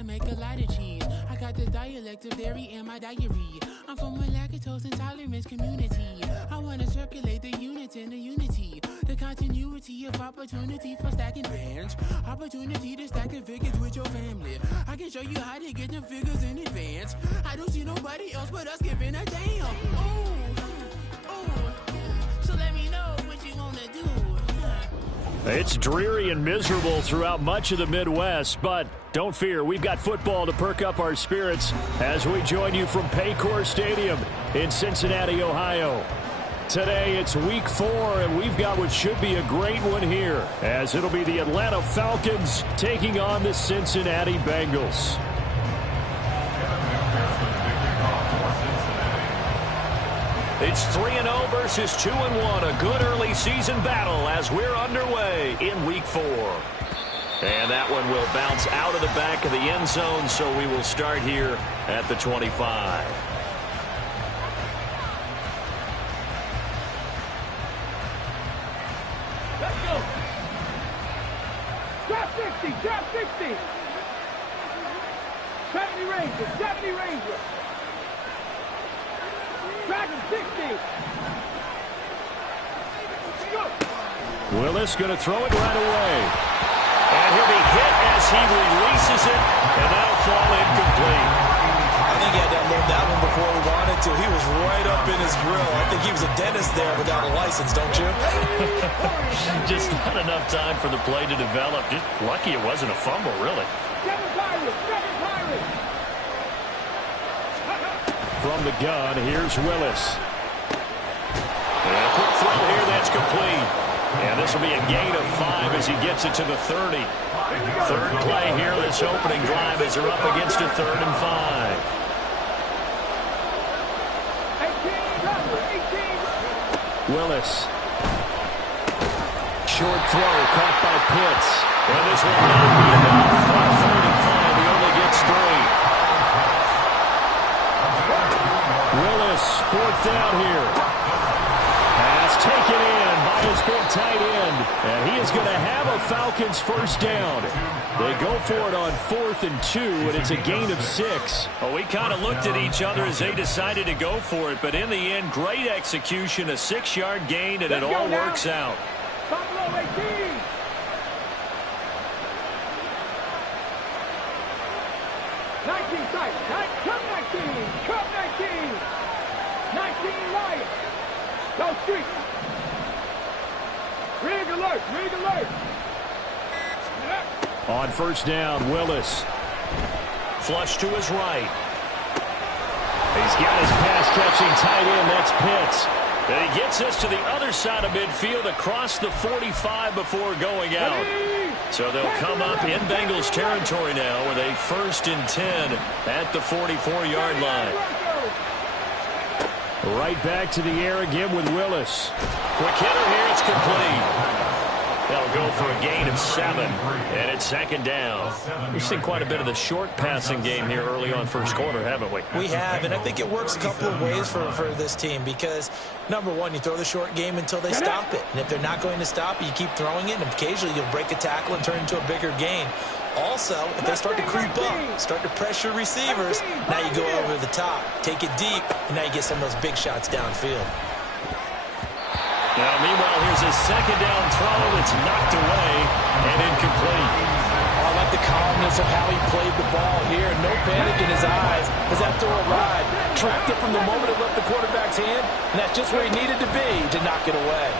to make a lot of cheese. I got the dialect of dairy in my diary. I'm from a lactose intolerance community. I want to circulate the units in the unity. The continuity of opportunity for stacking bands. Opportunity to stack the figures with your family. I can show you how to get the figures in advance. I don't see nobody else but us giving a damn. So let me know what you want to do. It's dreary and miserable throughout much of the Midwest, but don't fear, we've got football to perk up our spirits as we join you from Paycor Stadium in Cincinnati, Ohio. Today it's week 4, and we've got what should be a great one here, as it'll be the Atlanta Falcons taking on the Cincinnati Bengals. It's 3-0 versus 2-1, a good early season battle as we're underway in week 4. And that one will bounce out of the back of the end zone, so we will start here at the 25. Let's go. Drop 60, drop 60. 70 Rangers, 70 Rangers. Dragon 60. Willis going to throw it right away. And he'll be hit as he releases it, and that'll fall incomplete. I think he had to unload that one before he wanted to. He was right up in his grill. I think he was a dentist there without a license, don't you? Just not enough time for the play to develop. Just lucky it wasn't a fumble, really. Seven Pirates. From the gun, here's Willis. And a quick throw here, that's complete. And this will be a gain of 5 as he gets it to the 30. Third play here, this opening drive as they're up against a 3rd and 5. 18. Willis. Short throw, caught by Pitts. And this will not be enough. 3rd and 5, he only gets 3. Willis, 4th down here. Pass taken in by his big tight end. And he is going to have a Falcons first down. They go for it on 4th and 2, and it's a gain of 6. Well, we kind of looked at each other as they decided to go for it, but in the end, great execution, a 6-yard gain, and it all works out. Buffalo 18. 19 sight. Come 19. Come 19. 19 Lions. Go street. Rig alert. On first down, Willis. Flush to his right. He's got his pass-catching tight end. That's Pitts. And he gets us to the other side of midfield across the 45 before going out. So they'll come up in Bengals territory now with a 1st and 10 at the 44-yard line. Right back to the air again with Willis. Quick hitter here, it's complete. They'll go for a gain of 7, and it's 2nd down. We've seen quite a bit of the short passing game here early on first quarter, haven't we? We have, and I think it works a couple of ways for this team because, number one, you throw the short game until they stop it. And if they're not going to stop it, you keep throwing it, and occasionally you'll break a tackle and turn it into a bigger gain. Also, if they start to creep up, start to pressure receivers, now you go over the top, take it deep, and now you get some of those big shots downfield. Now, meanwhile, here's a 2nd down throw. It's knocked away and incomplete. I like the calmness of how he played the ball here. No panic in his eyes as that throw arrived. Tracked it from the moment it left the quarterback's hand, and that's just where he needed to be to knock it away.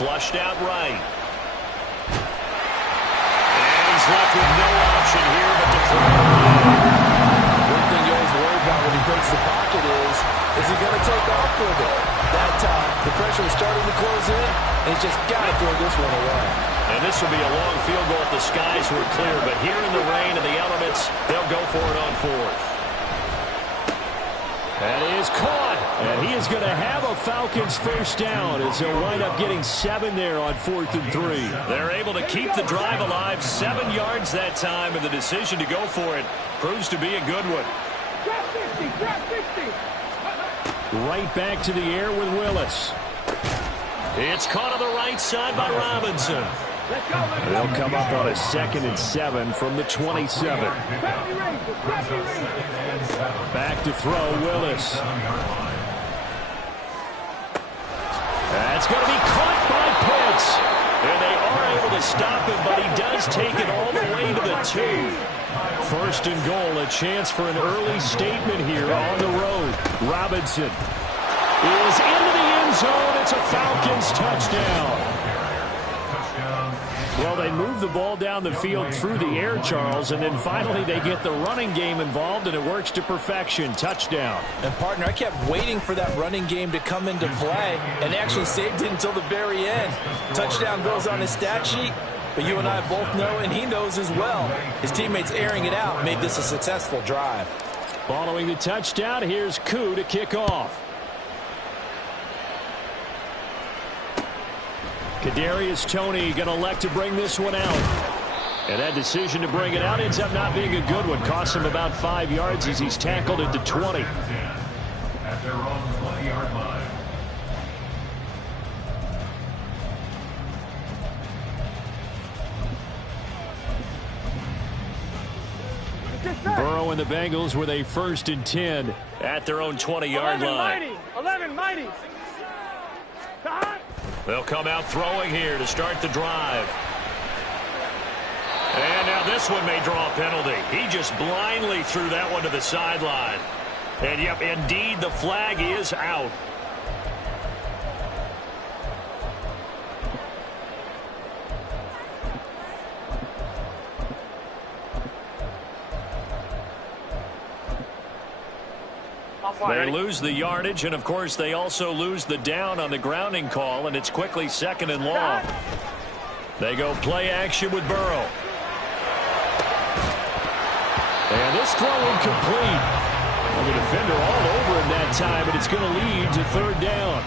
Flushed out right. And he's left with no option here but to throw it away. One thing you always worry about when he breaks the pocket is he going to take off with it? That time, the pressure was starting to close in, and he's just got to throw this one away. And this will be a long field goal if the skies were clear, but here in the rain and the elements, they'll go for it on 4th. That is caught, and he is going to have a Falcons first down as they'll wind up getting 7 there on 4th and 3. They're able to keep the drive alive, 7 yards that time, and the decision to go for it proves to be a good one. Drop 60. Right back to the air with Willis. It's caught on the right side by Robinson. They'll come up on a 2nd and 7 from the 27. Back to throw, Willis. That's going to be caught by Pitts. And they are able to stop him, but he does take it all the way to the 2. 1st and goal, a chance for an early statement here on the road. Robinson is into the end zone. It's a Falcons touchdown. Well, they move the ball down the field through the air, Charles, and then finally they get the running game involved, and it works to perfection. Touchdown. And, partner, I kept waiting for that running game to come into play and actually saved it until the very end. Touchdown goes on his stat sheet, but you and I both know, and he knows as well, his teammates airing it out made this a successful drive. Following the touchdown, here's Koo to kick off. Kadarius Toney going to elect to bring this one out. And that decision to bring it out ends up not being a good one. Costs him about 5 yards as he's tackled at the 20. At their own 20-yard line. Burrow and the Bengals with a 1st and 10 at their own 20-yard line. 11 mighty. They'll come out throwing here to start the drive. And now this one may draw a penalty. He just blindly threw that one to the sideline. And, yep, indeed, the flag is out. They lose the yardage, and, of course, they also lose the down on the grounding call, and it's quickly 2nd and long. They go play action with Burrow. And this throw incomplete. Well, the defender all over him that time, and it's going to lead to 3rd down.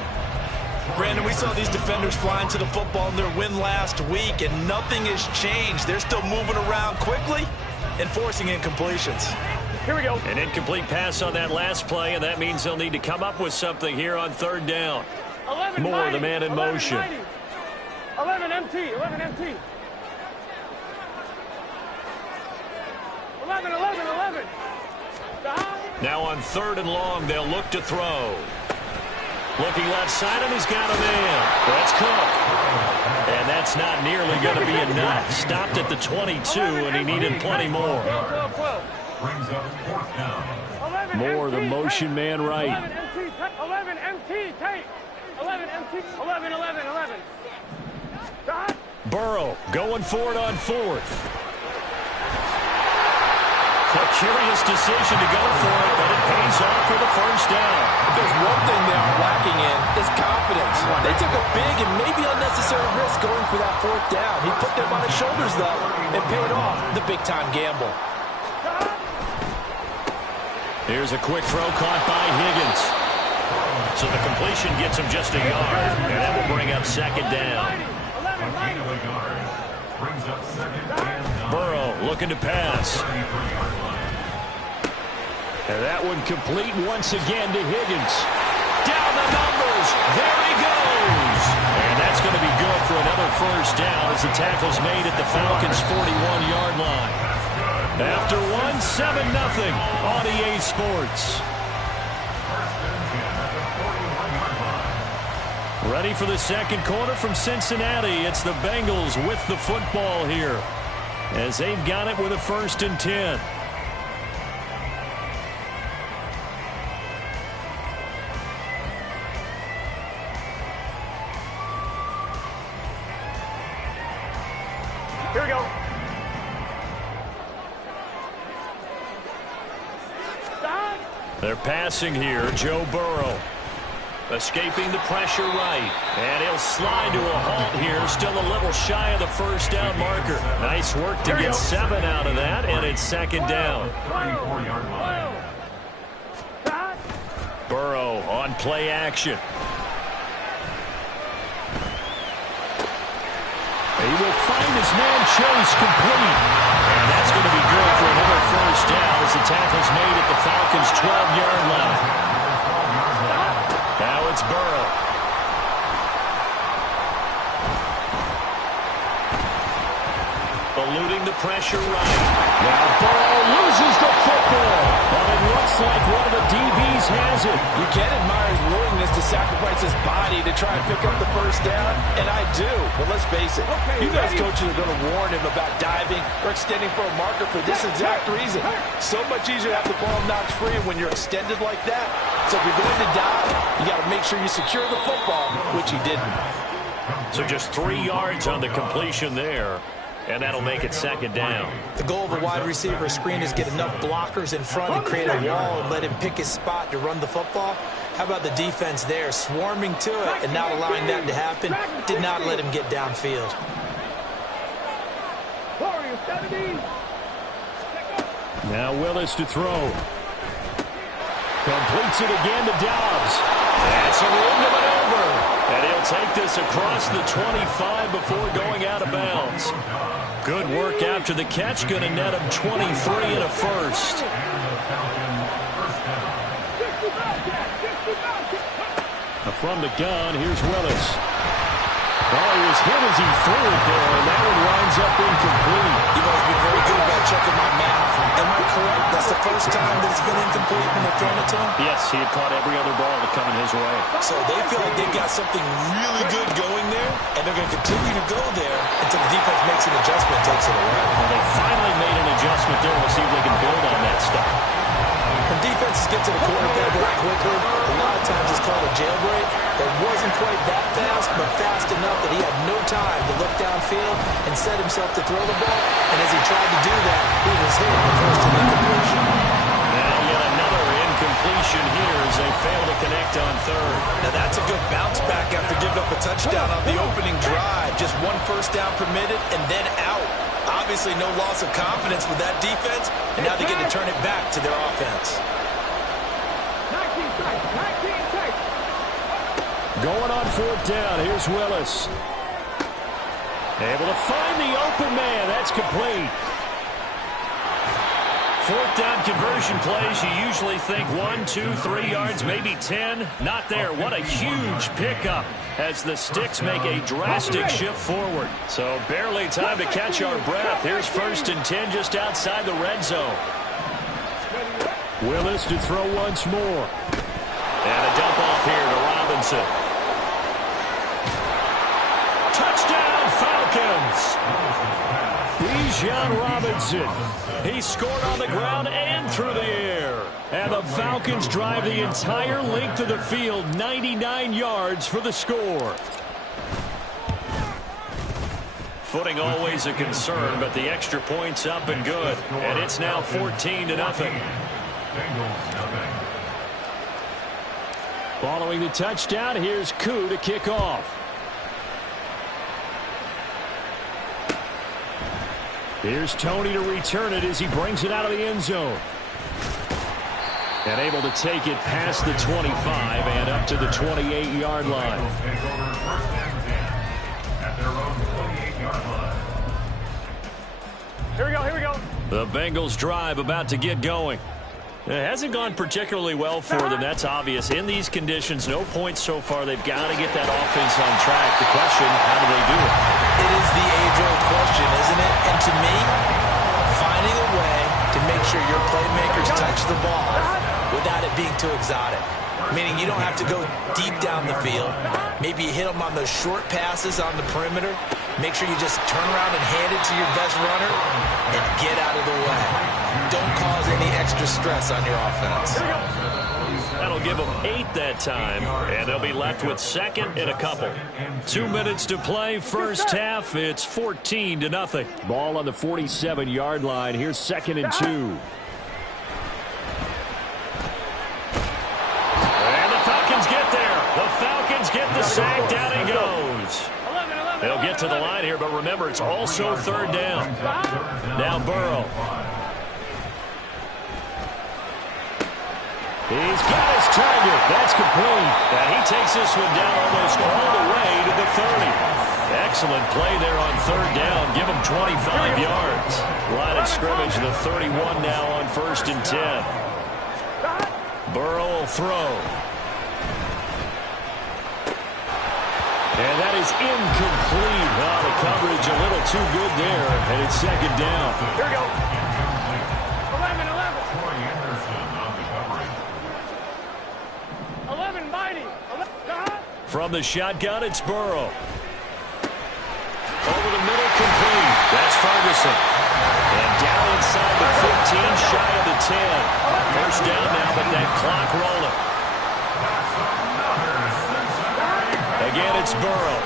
Brandon, we saw these defenders flying to the football in their win last week, and nothing has changed. They're still moving around quickly and forcing incompletions. Here we go. An incomplete pass on that last play, and that means they'll need to come up with something here on 3rd down. 11 Moore, mighty. the man in 11 motion. Mighty. 11 MT. 11 MT. 11. Now on 3rd and long, they'll look to throw. Looking left side, and he's got a man. That's Cook. And that's not nearly going to be enough. Stopped at the 22, and he needed plenty more. Brings up 4th down. Moore, the motion man right. 11 MT tape. 11 MT. 11. Burrow going for it on 4th. A curious decision to go for it, but it pays off for the 1st down. If there's one thing they are lacking in, is confidence. They took a big and maybe unnecessary risk going for that 4th down. He put them on his shoulders, though, and paid off the big-time gamble. Here's a quick throw caught by Higgins. So the completion gets him just a yard, and that will bring up 2nd down. Burrow looking to pass. And that one complete once again to Higgins. Down the numbers. There he goes. And that's going to be good for another 1st down as the tackle's made at the Falcons' 41-yard line. After 7-0 on EA Sports. Ready for the 2nd quarter from Cincinnati. It's the Bengals with the football here as they've got it with a 1st and 10. Here we go. They're passing here. Joe Burrow escaping the pressure right. And he'll slide to a halt here. Still a little shy of the 1st down marker. Nice work to get 7 out of that. And it's 2nd down. 34-yard line. Burrow on play action. He will find his man Chase complete. And that's going to be good for another 1st down as the tackle's made at the Falcons' 12-yard line. Now it's Burrow. eluding the pressure right. Now Burrow loses the football. Well, it looks like one of the DBs has it. You can admire his willingness to sacrifice his body to try and pick up the first down, and I do. But let's face it, you guys coaches are going to warn him about diving or extending for a marker for this exact reason. So much easier to have the ball knocked free when you're extended like that. So if you're going to dive, you got to make sure you secure the football, which he didn't. So just 3 yards on the completion there. And that'll make it second down. The goal of a wide receiver screen is get enough blockers in front and create a wall and let him pick his spot to run the football. How about the defense there, swarming to it and not allowing that to happen? Did not let him get downfield. Now Willis to throw. Completes it again to Dobbs. That's a room to maneuver. And he'll take this across the 25 before going out of bounds. Good work after the catch. Going to net him 23 and a first. From the gun, here's Willis. Oh, he was hit as he threw it there, and that one winds up incomplete. You must be very good about checking my math. Am I correct? That's the first time that it's been incomplete when they're throwing it to him? Yes, he had caught every other ball that coming his way. So they feel like they've got something really good going there, and they're going to continue to go there until the defense makes an adjustment and takes it away. Well, they finally made an adjustment there. We'll see if they can build on that stuff. When defenses get to the quarterback very quickly, a lot of times it's called a jailbreak. It wasn't quite that fast, but fast enough that he had no time to look downfield and set himself to throw the ball. And as he tried to do that, he was hit the first incompletion. Now yet another incompletion here as they fail to connect on third. Now that's a good bounce back after giving up a touchdown on the opening drive. Just one first down permitted and then out. Obviously no loss of confidence with that defense, and now they get to turn it back to their offense. Going on fourth down, here's Willis. Able to find the open man, that's complete. Fourth down conversion plays, you usually think 1, 2, 3 yards, maybe 10. Not there. What a huge pickup as the Sticks make a drastic shift forward. So barely time to catch our breath. Here's 1st and 10 just outside the red zone. Willis to throw once more. And a dump off here to Robinson. Touchdown Falcons! Bijan Robinson. He scored on the ground and through the air. And the Falcons drive the entire length of the field, 99 yards for the score. Footing always a concern, but the extra point's up and good. And it's now 14-0. Following the touchdown, here's Koo to kick off. Here's Tony to return it as he brings it out of the end zone. And able to take it past the 25 and up to the 28-yard line. Here we go, here we go. The Bengals drive about to get going. It hasn't gone particularly well for them, that's obvious. In these conditions, no points so far. They've got to get that offense on track. The question, how do they do it? It is the age-old question, isn't it? And to me, finding a way to make sure your playmakers touch the ball without it being too exotic. Meaning you don't have to go deep down the field. Maybe you hit them on those short passes on the perimeter. Make sure you just turn around and hand it to your best runner and get out of the way. Don't cause any extra stress on your offense. That'll give them 8 that time, and they'll be left with second and a couple. 2 minutes to play, first half. It's 14-0. Ball on the 47-yard line. Here's 2nd and 2. And the Falcons get there. The Falcons get the sack. Down he goes. They'll get to the line here, but remember, it's also 3rd down. Now Burrow. He's got his target. That's complete. And he takes this one down almost all the way to the 30. Excellent play there on 3rd down. Give him 25 yards. Line of scrimmage, the 31 now on 1st and 10. Burrow will throw. And that is incomplete. Oh, the coverage a little too good there, and it's second down. Here we go. 11. Troy Anderson on the coverage. 11, mighty. 11. From the shotgun, it's Burrow. Over the middle, complete. That's Ferguson. And down inside the 15, shy of the 10. First down now, but that clock rolling. Again, it's Burrow.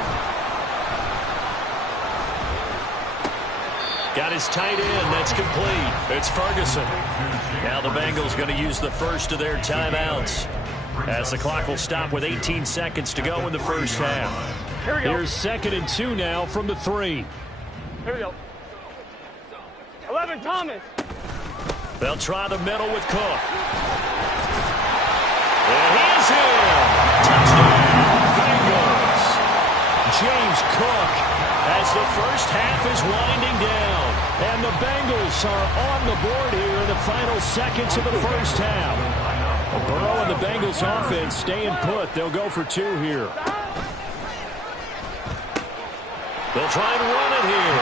Got his tight end. That's complete. It's Ferguson. Now the Bengals going to use the first of their timeouts, as the clock will stop with 18 seconds to go in the first half. Here's 2nd and 2 now from the 3. Here we go. 11, Thomas. They'll try the middle with Cook. And he's in. Touchdown, Bengals. James Cook, as the first half is winding down. And the Bengals are on the board here in the final seconds of the first half. Burrow and the Bengals offense staying put. They'll go for 2 here. They'll try and run it here.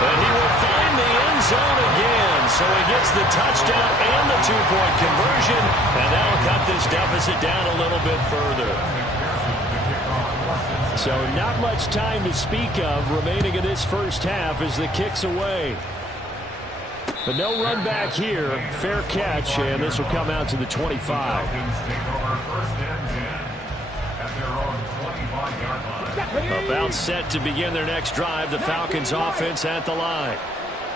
And he will find the end zone again. So he gets the touchdown and the 2-point conversion. And that'll cut this deficit down a little bit further. So not much time to speak of remaining in this first half as the kick's away. But no run back here. Fair catch, and this will come out to the 25. About set to begin their next drive. The Falcons offense at the line.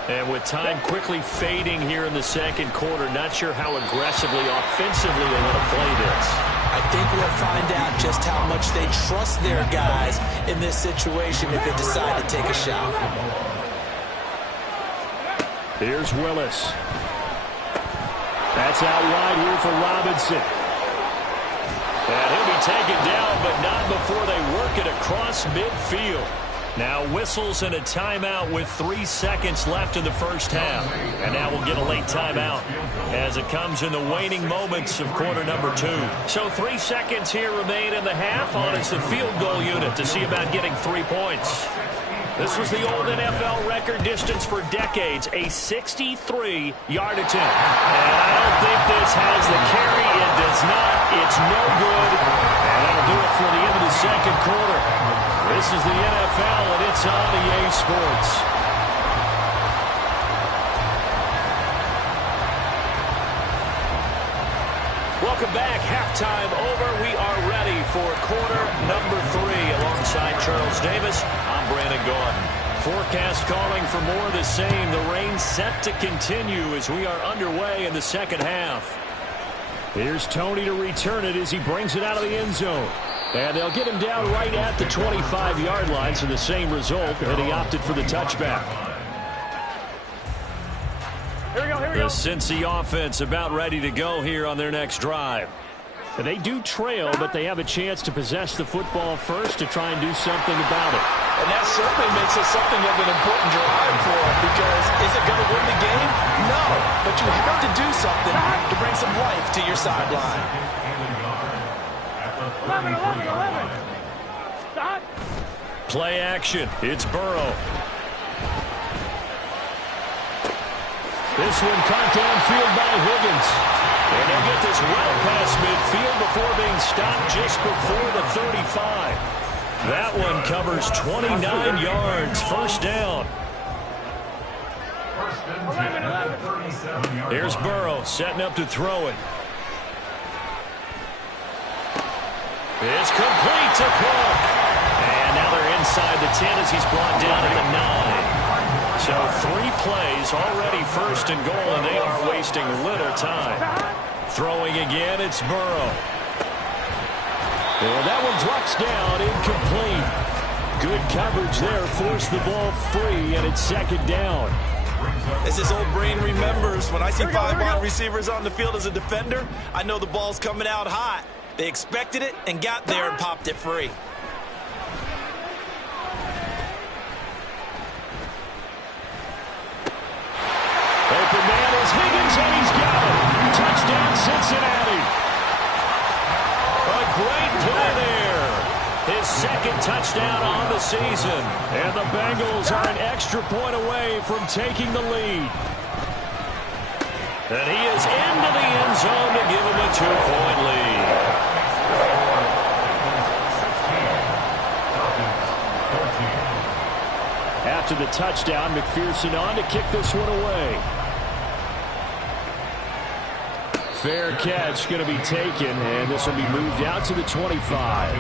And with time quickly fading here in the second quarter, not sure how aggressively, offensively they want to play this. I think we'll find out just how much they trust their guys in this situation if they decide to take a shot. Here's Willis. That's out wide here for Robinson. And he'll be taken down, but not before they work it across midfield. Now whistles and a timeout with 3 seconds left in the first half. And now we'll get a late timeout as it comes in the waning moments of quarter number 2. So 3 seconds here remain in the half on it's the field goal unit to see about getting 3 points. This was the old NFL record distance for decades, a 63-yard attempt. And I don't think this has the carry. It does not. It's no good. And that'll do it for the end of the second quarter. This is the NFL, and it's on EA Sports. Welcome back. Halftime over. We are ready for quarter number 3. Alongside Charles Davis, I'm Brandon Gaudin. Forecast calling for more of the same. The rain set to continue as we are underway in the second half. Here's Tony to return it as he brings it out of the end zone. And they'll get him down right at the 25-yard line, so the same result, and he opted for the touchback. Here we go. The Cincy offense about ready to go here on their next drive. And they do trail, but they have a chance to possess the football first to try and do something about it. And that certainly makes it something of an important drive for them, because is it going to win the game? No, but you have to do something to bring some life to your sideline. 11. Stop. Play action. It's Burrow. This one caught downfield by Higgins. And they'll get this well past midfield before being stopped just before the 35. That one covers 29 yards. First down. Here's Burrow setting up to throw it. It's complete to Cook. And now they're inside the 10 as he's brought down at the 9. So 3 plays already first and goal, and they are wasting little time. Throwing again, it's Burrow. And that one drops down, incomplete. Good coverage there, forced the ball free, and it's second down. As his old brain remembers, when I see 5 wide receivers on the field as a defender, I know the ball's coming out hot. They expected it and got there and popped it free. Open man is Higgins, and he's got it. Touchdown, Cincinnati. A great play there. His second touchdown on the season. And the Bengals are an extra point away from taking the lead. And he is into the end zone to give him a 2-point lead. After the touchdown, McPherson on to kick this one away. Fair catch going to be taken, and this will be moved out to the 25.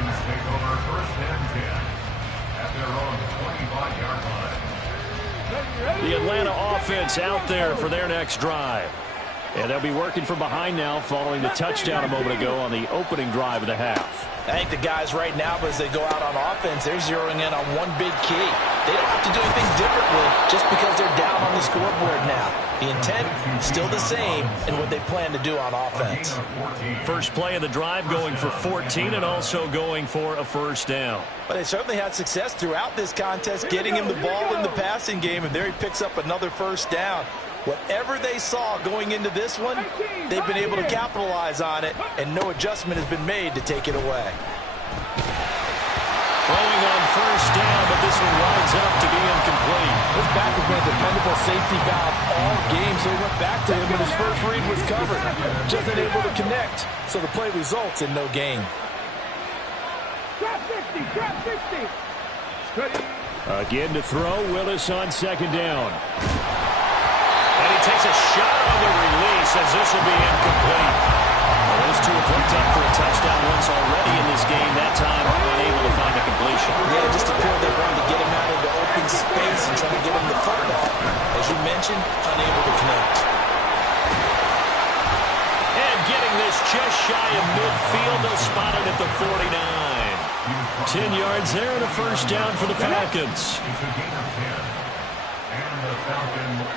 The Atlanta offense out there for their next drive. And they'll be working from behind now following the touchdown a moment ago on the opening drive of the half. I think the guys right now, as they go out on offense, they're zeroing in on one big key. They don't have to do anything differently just because they're down on the scoreboard now. The intent, still the same in what they plan to do on offense. First play of the drive going for 14 and also going for a first down. But they certainly had success throughout this contest, getting him the ball in the passing game, and there he picks up another first down. Whatever they saw going into this one, they've been able to capitalize on it, and no adjustment has been made to take it away. Throwing on first down, but this one winds up to be incomplete. This back has been a dependable safety valve all game, so he went back to him when his first read was covered. Just unable to connect, so the play results in no gain. Drop 50, drop 50. Again to throw, Willis on second down. And he takes a shot on the release as this will be incomplete. Well, those two have hooked up for a touchdown once already in this game. That time unable to find a completion. Yeah, it just appeared they wanted to get him out into open space and try to get him the football. As you mentioned, unable to connect. And getting this just shy of midfield, they'll spot it at the 49. 10 yards there and a first down for the Falcons.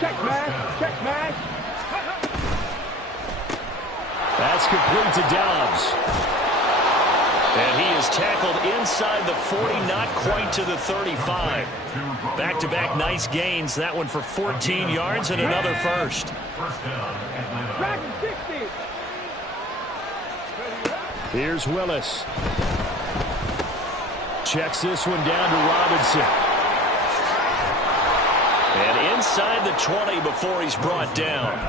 Check man, check man. That's complete to Dobbs. And he is tackled inside the 40, not quite to the 35. Back-to-back nice gains. That one for 14 yards and another first. Dragon 60. Here's Willis. Checks this one down to Robinson. And inside the 20 before he's brought down.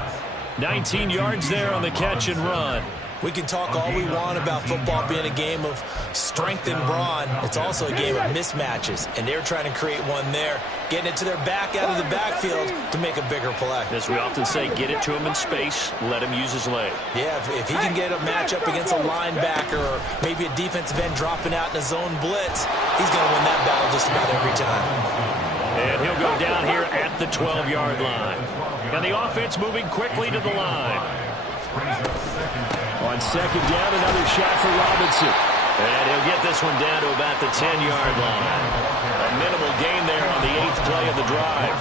19 yards there on the catch and run. We can talk all we want about football being a game of strength and brawn. It's also a game of mismatches, and they're trying to create one there, getting it to their back out of the backfield to make a bigger play. As we often say, get it to him in space, let him use his leg. Yeah, if he can get a matchup against a linebacker or maybe a defensive end dropping out in a zone blitz, he's going to win that battle just about every time. And he'll go down here at the 12-yard line. And the offense moving quickly to the line. On second down, another shot for Robinson. And he'll get this one down to about the 10-yard line. A minimal gain there on the 8th play of the drive.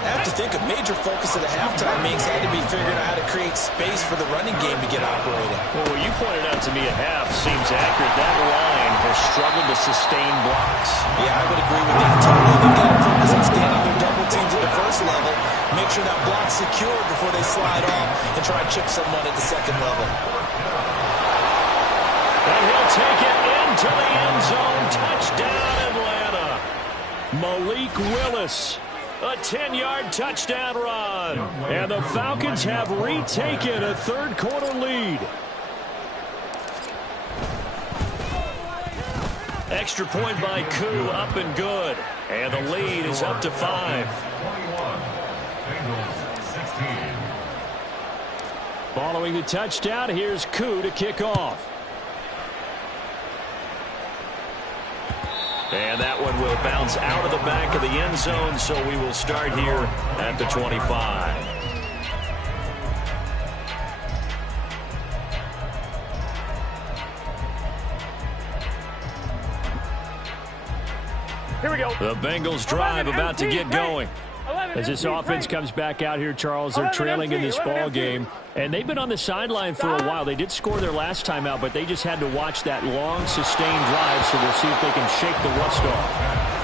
I have to think a major focus of the halftime means had to be figuring out how to create space for the running game to get operating. Well, what you pointed out to me at half seems accurate. That line has struggled to sustain blocks. Yeah, I would agree with that totally. They've got to focus on standing their double teams at the first level, make sure that block's secured before they slide off, and try and chip someone at the second level. And he'll take it into the end zone. Touchdown, Atlanta. Malik Willis. A 10-yard touchdown run. And the Falcons have retaken a third-quarter lead. Extra point by Koo, up and good. And the lead is up to 5. Following the touchdown, here's Koo to kick off. And that one will bounce out of the back of the end zone, so we will start here at the 25. Here we go. The Bengals drive about to get going. As this offense comes back out here, Charles, they're trailing in this ball game. And they've been on the sideline for a while. They did score their last time out, but they just had to watch that long, sustained drive, so we'll see if they can shake the rust off.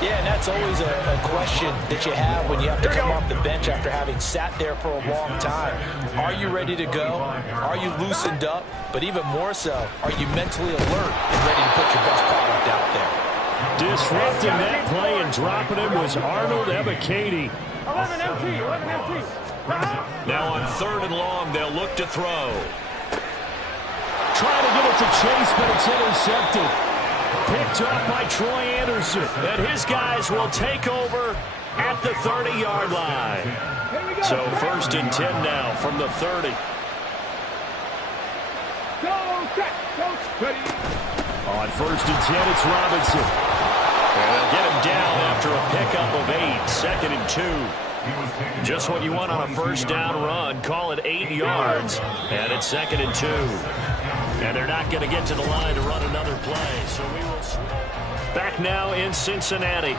Yeah, and that's always a question that you have when you have to come off the bench after having sat there for a long time. Are you ready to go? Are you loosened up? But even more so, are you mentally alert and ready to put your best product out there? Disrupting that play and dropping him was Arnold Ebiketie. 11 MT, 11 MT. Now on 3rd and long, they'll look to throw. Trying to get it to Chase, but it's intercepted. Picked up by Troy Anderson. And his guys will take over at the 30-yard line. So 1st and 10 now from the 30. Go, set, go, ready. On 1st and 10, it's Robinson. And they'll get him down after a pickup of 8. 2nd and 2. Just what you want on a 1st down run. Call it 8 yards. And it's 2nd and 2. And they're not going to get to the line to run another play. So we will back now in Cincinnati.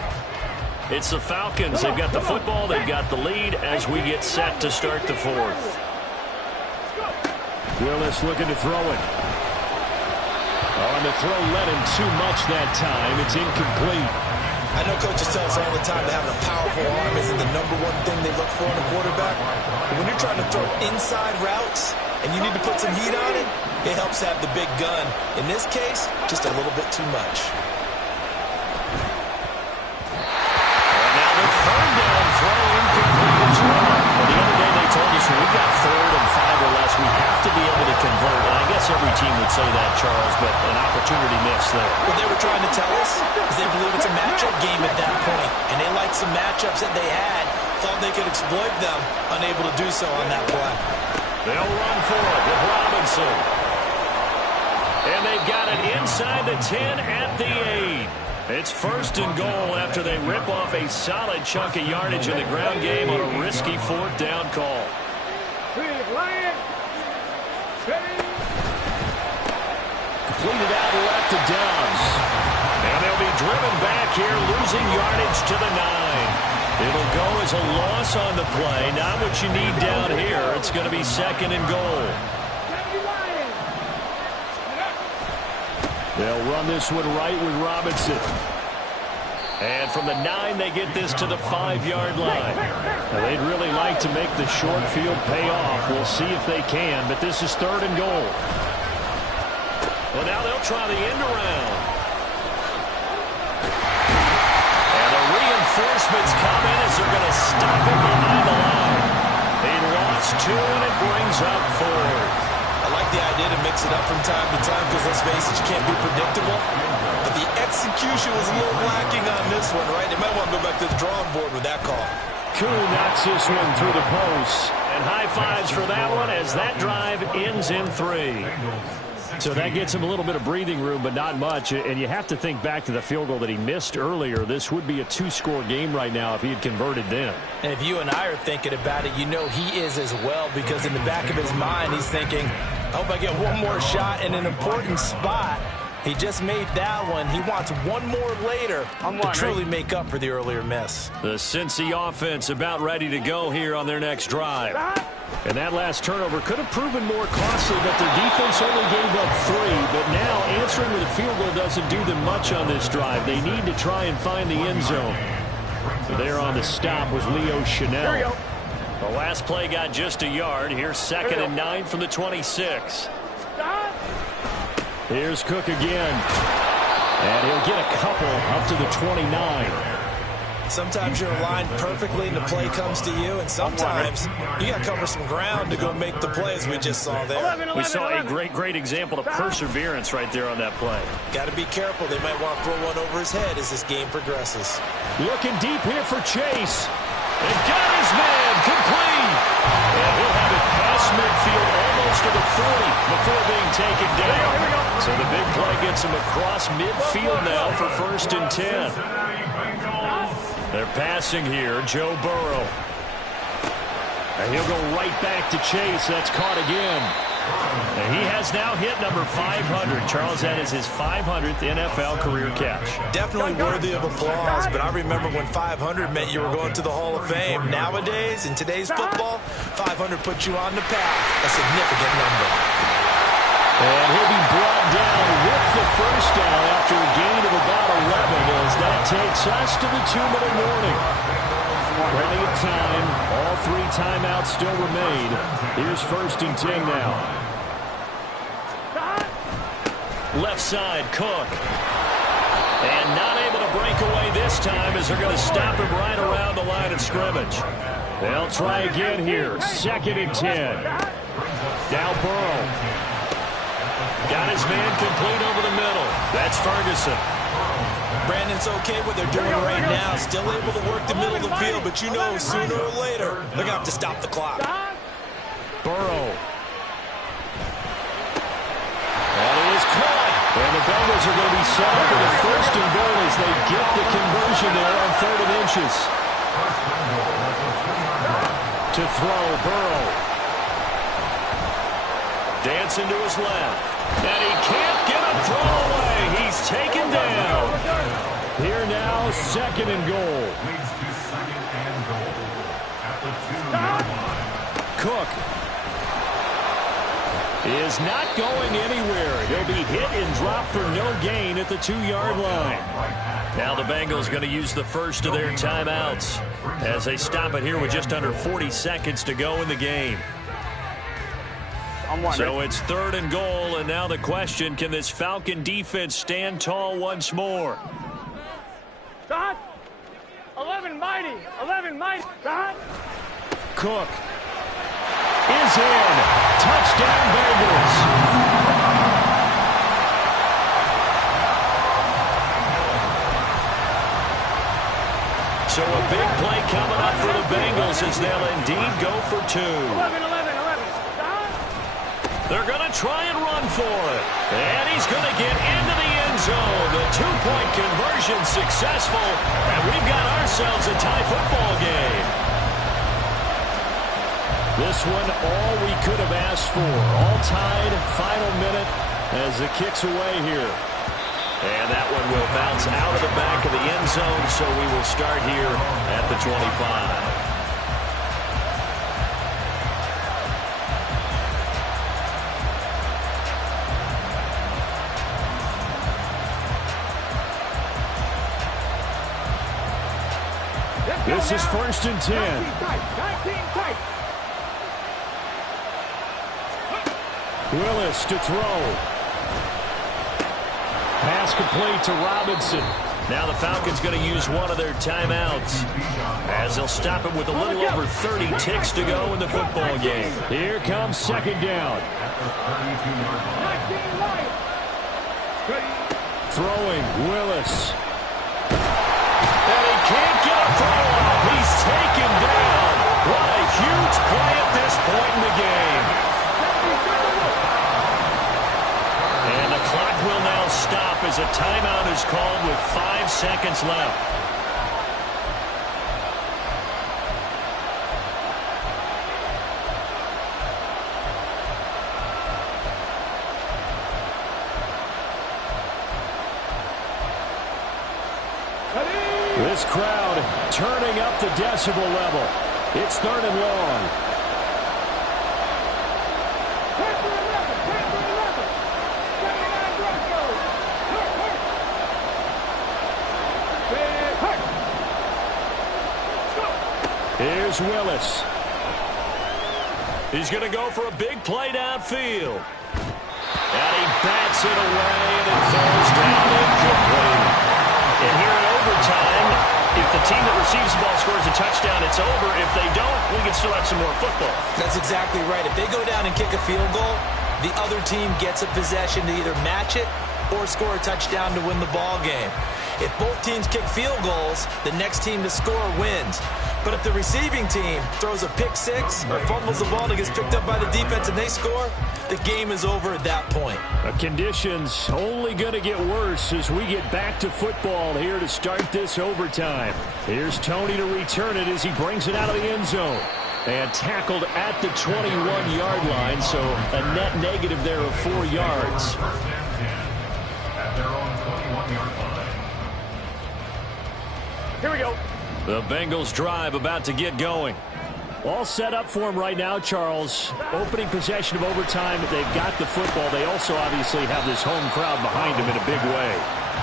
It's the Falcons. They've got the football. They've got the lead as we get set to start the 4th. Willis looking to throw it. On the throw, led him too much that time. It's incomplete. I know coaches tell us all the time that having a powerful arm isn't the #1 thing they look for in a quarterback. But when you're trying to throw inside routes and you need to put some heat on it, it helps have the big gun. In this case, just a little bit too much. And now the 3rd down throw incomplete as well. The other day they told us when we've got 3rd and 5 or less, we have to be able to convert. And I guess every team would say that, Charles, but an opportunity missed there. What they were trying to tell us is they believe it's a matchup game at that point, and they liked some matchups that they had, thought they could exploit them, unable to do so on that play. They'll run for it with Robinson. And they've got it inside the 10 at the 8. It's 1st and goal after they rip off a solid chunk of yardage in the ground game on a risky 4th down call. Completed out left to Downs. And they'll be driven back here, losing yardage to the 9. It'll go as a loss on the play. Not what you need down here. It's going to be 2nd and goal. They'll run this one right with Robinson. And from the 9, they get this to the 5-yard line. Now, they'd really like to make the short field pay off. We'll see if they can, but this is 3rd and goal. Well, now they'll try the end around. And the reinforcements come in as they're going to stop him behind the line. He lost 2, and it brings up 4th. I like the idea to mix it up from time to time because, let's face it, you can't be predictable. But the execution was a little lacking on this one, right? They might want to go back to the drawing board with that call. Koo knocks this one through the post. And high fives for that one as that drive ends in 3. So that gets him a little bit of breathing room, but not much. And you have to think back to the field goal that he missed earlier. This would be a 2-score game right now if he had converted then. And if you and I are thinking about it, you know he is as well, because in the back of his mind, he's thinking, I hope I get one more shot in an important spot. He just made that one. He wants one more later to truly make up for the earlier miss. The Cincy offense about ready to go here on their next drive. And that last turnover could have proven more costly, but their defense only gave up 3. But now answering with a field goal doesn't do them much on this drive. They need to try and find the end zone. There on the stop was Leo Chanel. The last play got just a yard. Here's 2nd and 9 from the 26. Here's Cook again. And he'll get a couple up to the 29. Sometimes you're aligned perfectly and the play comes to you, and sometimes you got to cover some ground to go make the play, as we just saw there. We saw a great example of perseverance right there on that play. Got to be careful. They might want to throw one over his head as this game progresses. Looking deep here for Chase. And got his man complete. And he'll have it past midfield almost to the 40 before being taken down. So the big play gets him across midfield now for 1st and 10. They're passing here, Joe Burrow. And he'll go right back to Chase. That's caught again. And he has now hit number 500. Charles, that is his 500th NFL career catch. Definitely worthy of applause, but I remember when 500 meant you were going to the Hall of Fame. Nowadays, in today's football, 500 puts you on the path, a significant number. And he'll be brought down with the 1st down after a gain of about 11 as that takes us to the 2-minute warning. Plenty of time. All 3 timeouts still remain. Here's 1st and 10 now. Left side, Cook. And not able to break away this time as they're going to stop him right around the line of scrimmage. They'll try again here. 2nd and 10. Now Burrow. Got his man complete over the middle. That's Ferguson. Brandon's okay what they're doing right now. Still able to work the middle of the field, but you know sooner or later they're going to have to stop the clock. Burrow. That is caught. And the Bengals are going to be set up for the 1st and goal as they get the conversion there on 3rd and inches. To throw, Burrow. Dancing to his left. And he can't get a throw away. He's taken down. Here now, 2nd and goal. Cook is not going anywhere. He'll be hit and dropped for no gain at the 2-yard line. Now the Bengals going to use the first of their timeouts as they stop it here with just under 40 seconds to go in the game. So it's 3rd and goal, and now the question, can this Falcon defense stand tall once more? Stop. 11 mighty. 11 mighty. Stop. Cook is in. Touchdown Bengals. So a big play coming up for the Bengals as they'll indeed go for 2. 11. They're going to try and run for it. And he's going to get into the end zone. The 2-point conversion successful. And we've got ourselves a tie football game. This one all we could have asked for. All tied, final minute as the kick's away here. And that one will bounce out of the back of the end zone, so we will start here at the 25. This is 1st and 10. 19 tight. Willis to throw. Pass complete to Robinson. Now the Falcons going to use one of their timeouts as they'll stop it with a little over 30 ticks to go in the football game. Here comes 2nd down. Throwing, Willis. And he can't get a throw off. He's taken down. What a huge play at this point in the game. And the clock will now stop as a timeout is called with 5 seconds left. This crowd turning up the decibel level. It's 3rd and long. Here's Willis. He's going to go for a big play downfield. And he bats it away, and it falls down incomplete. And here in overtime, if the team that receives the ball scores a touchdown, it's over. If they don't, we can still have some more football. That's exactly right. If they go down and kick a field goal, the other team gets a possession to either match it or score a touchdown to win the ball game. If both teams kick field goals, the next team to score wins. But if the receiving team throws a pick six or fumbles the ball and it gets picked up by the defense and they score, the game is over at that point. The conditions only going to get worse as we get back to football here to start this overtime. Here's Tony to return it as he brings it out of the end zone. And tackled at the 21-yard line, so a net negative there of 4 yards. Here we go. The Bengals drive about to get going. All set up for them right now, Charles. Opening possession of overtime. They've got the football. They also obviously have this home crowd behind them in a big way.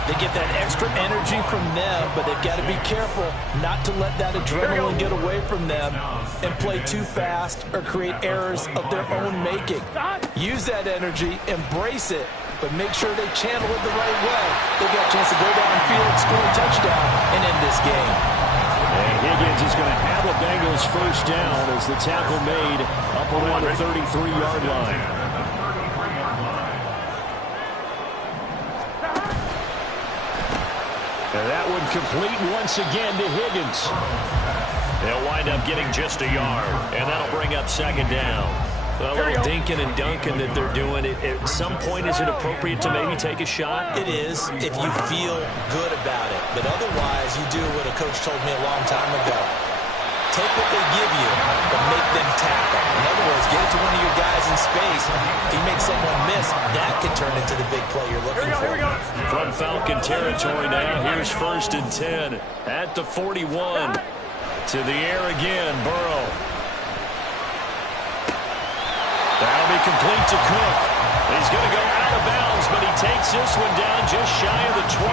They get that extra energy from them, but they've got to be careful not to let that adrenaline get away from them and play too fast or create errors of their own making. Use that energy, embrace it, but make sure they channel it the right way. They've got a chance to go downfield, score a touchdown, and end this game. And Higgins is going to have a Bengals first down as the tackle made up around the 33-yard line. And that one complete once again to Higgins. They'll wind up getting just a yard, and that'll bring up second down. A little dinking and dunking that they're doing. At some point, is it appropriate to maybe take a shot? It is if you feel good about it. But otherwise, you do what a coach told me a long time ago. Take what they give you, but make them tackle. In other words, get it to one of your guys in space. If you make someone miss, that could turn into the big play you're looking for. From Falcon territory now, here's 1st and 10 at the 41. To the air again, Burrow. That'll be complete to Cook. He's going to go out of bounds, but he takes this one down just shy of the 20.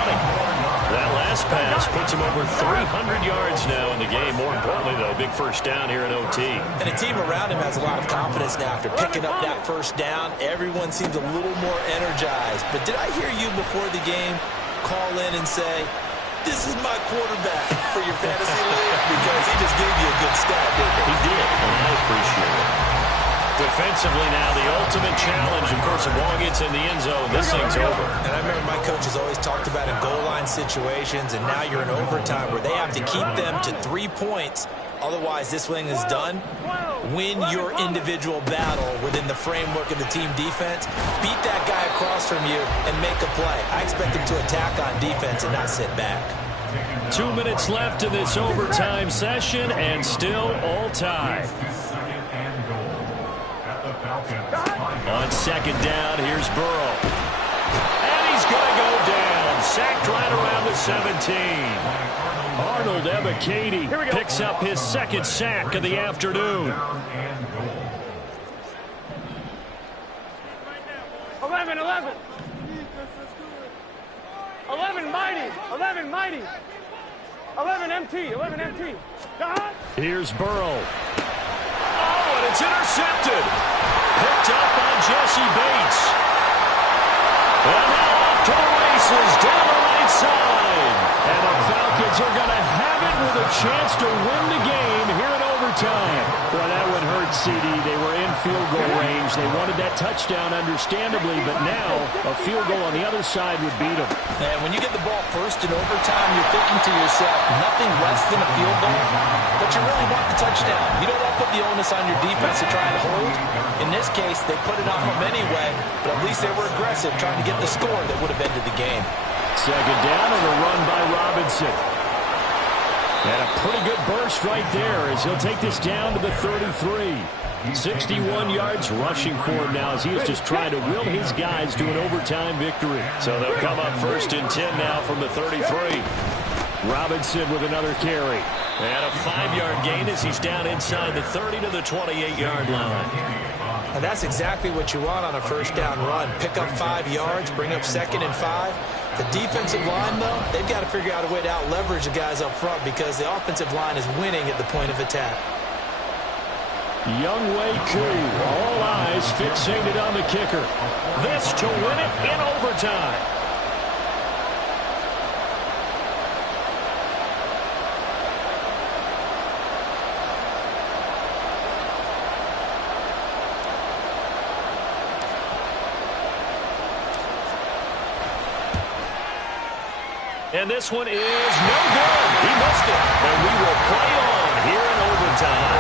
That last pass puts him over 300 yards now in the game. More importantly, though, big first down here in OT. And the team around him has a lot of confidence now after picking up that first down. Everyone seems a little more energized. But did I hear you before the game call in and say, this is my quarterback for your fantasy league? Because he just gave you a good stat, didn't he? He did, and I appreciate it. Defensively now, the ultimate challenge, of course, if ball gets in the end zone, this thing's over. And I remember my coaches always talked about in goal line situations, and now you're in overtime where they have to keep them to 3 points. Otherwise, this thing is done. Win your individual battle within the framework of the team defense. Beat that guy across from you and make a play. I expect him to attack on defense and not sit back. 2 minutes left in this overtime session, and still all tied. On second down, here's Burrow. And he's going to go down. Sacked right around the 17. Arnold Ebiketie picks up his second sack of the afternoon. 11. 11 mighty. 11 mighty. 11 MT. 11 MT. Here's Burrow. Oh, and it's intercepted. Picked up by Jesse Bates. And now off to the races down the right side. And the Falcons are going to have it with a chance to win the game here in overtime. Boy, that one hurt, CD. They were in field goal range. They wanted that touchdown, understandably, but now a field goal on the other side would beat them. And when you get the ball first in overtime, you're thinking to yourself, nothing less than a field goal, but you really want the touchdown. You don't want to put the onus on your defense to try and hold. In this case, they put it on them anyway, but at least they were aggressive, trying to get the score that would have ended the game. Second down and a run by Robinson. And a pretty good burst right there as he'll take this down to the 33. 61 yards rushing for him now as he is just trying to will his guys to an overtime victory. So they'll come up 1st and 10 now from the 33. Robinson with another carry. And a 5-yard gain as he's down inside the 30 to the 28-yard line. And that's exactly what you want on a first down run. Pick up 5 yards, bring up 2nd and 5. The defensive line, though, they've got to figure out a way to out-leverage the guys up front because the offensive line is winning at the point of attack. Younghoe Koo, all eyes fixated on the kicker. This to win it in overtime. And this one is no good. He missed it. And we will play on here in overtime.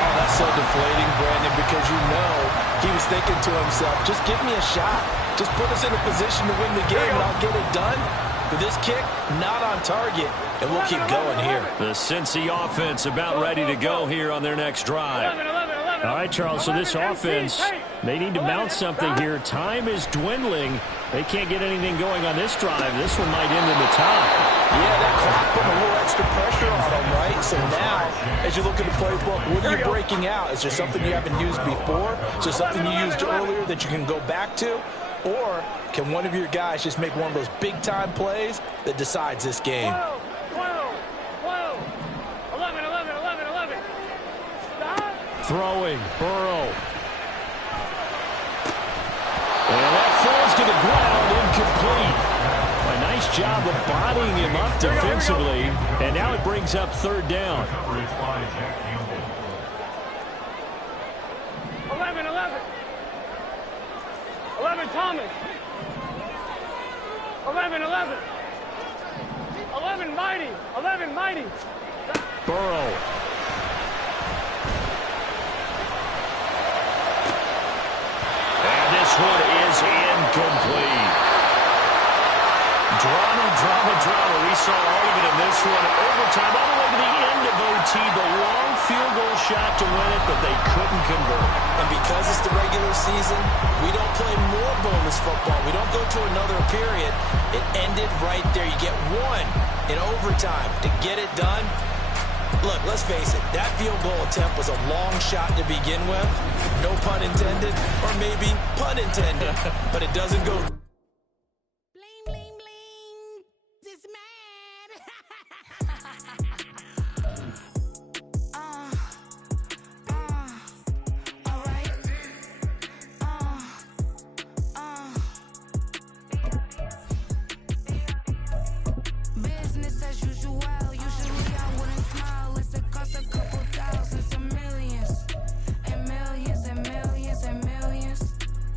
Oh, that's so deflating, Brandon, because you know he was thinking to himself, just give me a shot. Just put us in a position to win the game, and I'll get it done. But this kick, not on target, and we'll keep going here. The Cincy offense about ready to go here on their next drive. All right, Charles, so this offense, they need to mount something here. Time is dwindling. They can't get anything going on this drive. This one might end in the tie. Yeah, that clock put a little extra pressure on them, right? So now, as you look at the playbook, what are you breaking out? Is there something you haven't used before? Is there something you used earlier that you can go back to? Or can one of your guys just make one of those big-time plays that decides this game? 12. 11. Throwing, Burrow. And that falls to the job of bodying him up defensively, and now it brings up third down. 11, Thomas. 11. 11, Mighty. 11, Mighty. Burrow. And this one is incomplete. Drama. We saw all of it in this one. Overtime, all the way to the end of OT. The long field goal shot to win it, but they couldn't convert. And because it's the regular season, we don't play more bonus football. We don't go to another period. It ended right there. You get one in overtime to get it done. Look, let's face it, that field goal attempt was a long shot to begin with. No pun intended, or maybe pun intended, but it doesn't go